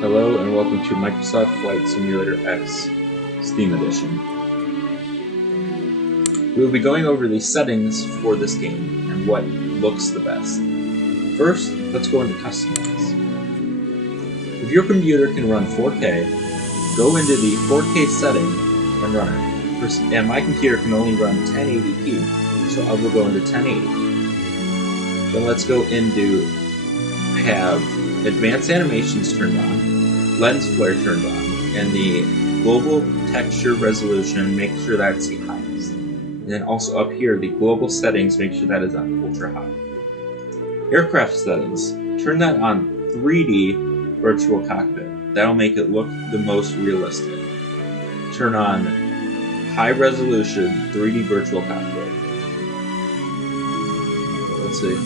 Hello and welcome to Microsoft Flight Simulator X Steam Edition. We will be going over the settings for this game and what looks the best. First, let's go into Customize. If your computer can run 4K, go into the 4K setting and run it. And my computer can only run 1080p, so I will go into 1080. Then let's go into have Advanced Animations turned on, Lens Flare turned on, and the Global Texture Resolution, make sure that's the highest. And then also up here, the Global Settings, make sure that is on Ultra High. Aircraft Settings, turn that on 3D Virtual Cockpit. That'll make it look the most realistic. Turn on High Resolution 3D Virtual Cockpit. Let's see.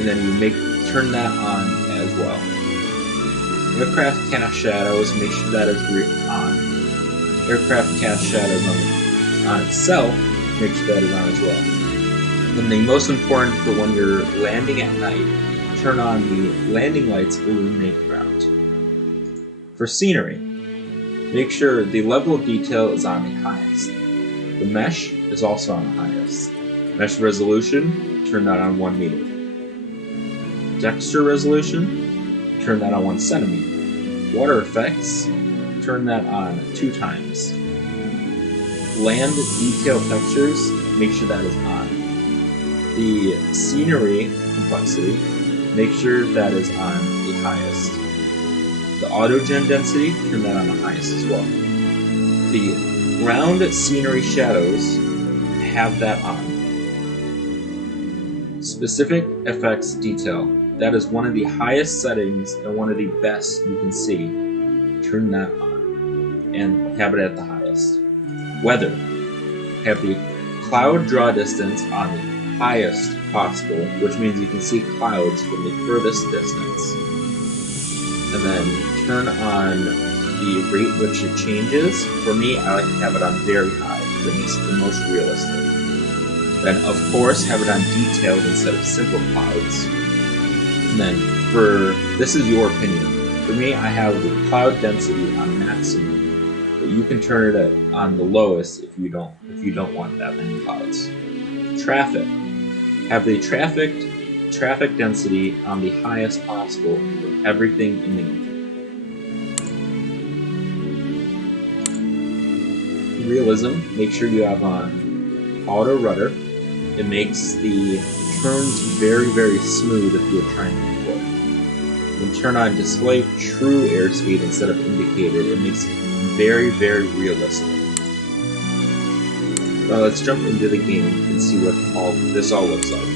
And then you turn that on as well. Aircraft Cast Shadows, make sure that is on. Aircraft Cast Shadows on itself, make sure that is on as well. And the most important for when you're landing at night, turn on the landing lights illuminate the ground. For scenery, make sure the level of detail is on the highest. The mesh is also on the highest. Mesh resolution, turn that on 1 meter. Texture resolution, turn that on 1 centimeter. Water effects, turn that on 2 times. Land detail textures, make sure that is on. The scenery complexity, make sure that is on the highest. The autogen density, turn that on the highest as well. The ground scenery shadows, have that on. Specific effects detail, that is one of the highest settings and one of the best you can see. Turn that on and have it at the highest. Weather, have the cloud draw distance on the highest possible, which means you can see clouds from the furthest distance. And then turn on the rate which it changes. For me, I like to have it on very high because it makes it the most realistic. Then, of course, have it on detailed instead of simple clouds. And then, this is your opinion. For me, I have the cloud density on maximum, but you can turn it on the lowest if you don't want that many clouds. Traffic, have the traffic density on the highest possible for everything in the game. Realism, make sure you have on auto rudder. It makes the turns very, very smooth if you're trying to record. When you turn on display true airspeed instead of indicated, it makes it very, very realistic. Now let's jump into the game and see what this all looks like.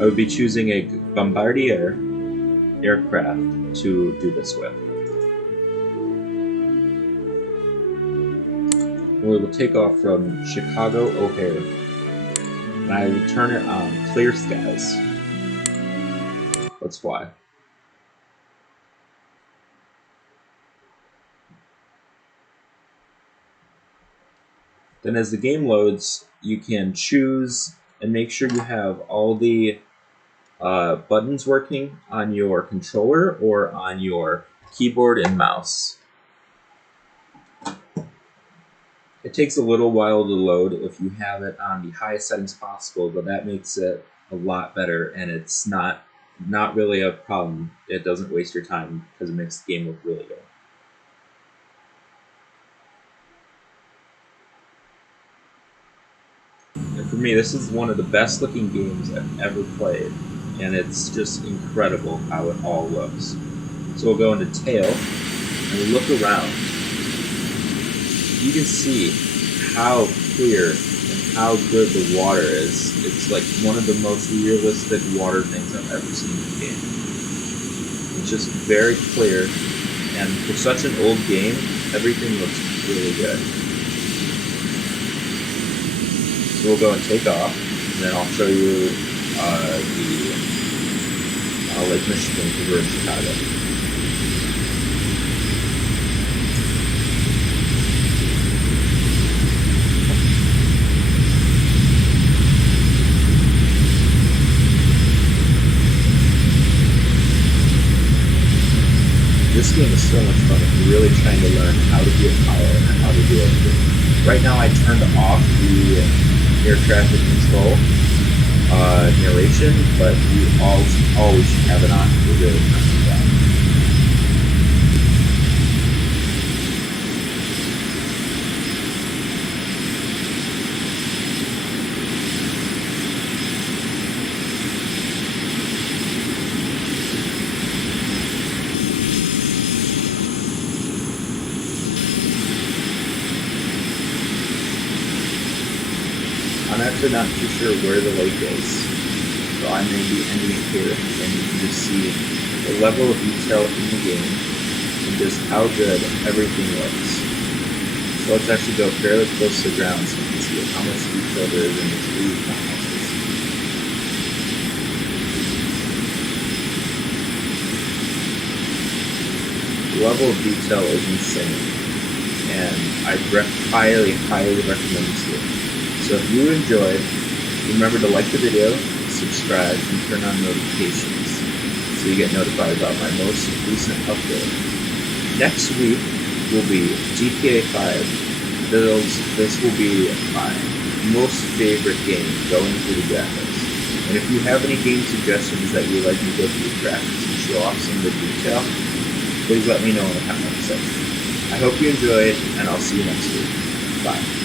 I would be choosing a Bombardier aircraft to do this with. We will take off from Chicago O'Hare, and I will turn it on clear skies. Let's fly. Then as the game loads, you can choose and make sure you have all the buttons working on your controller or on your keyboard and mouse. It takes a little while to load if you have it on the highest settings possible, but that makes it a lot better, and it's not really a problem. It doesn't waste your time because it makes the game look really good. And for me, this is one of the best looking games I've ever played, and it's just incredible how it all looks. So we'll go into tail, and we look around. You can see how clear and how good the water is. It's like one of the most realistic water things I've ever seen in the game. It's just very clear, and for such an old game, everything looks really good. So we'll go and take off, and then I'll show you Lake Michigan because we're in Chicago. this game is so much fun if you're really trying to learn how to do a pilot and how to do everything. Right now I turned off the air traffic control narration, but you always should have it on if you're really trying to do that. I'm actually not too sure where the lake is, so I may be ending it here, and you can just see the level of detail in the game and just how good everything looks. So let's actually go fairly close to the ground so you can see how much detail there is in the trees and the houses. The level of detail is insane, and I'd highly recommend this game. So if you enjoyed, remember to like the video, subscribe, and turn on notifications so you get notified about my most recent upload. Next week will be GTA 5. This will be my most favorite game going through the graphics. And if you have any game suggestions that you'd like me to go through the graphics and show off some of the detail, please let me know in the comment section. I hope you enjoyed, and I'll see you next week. Bye.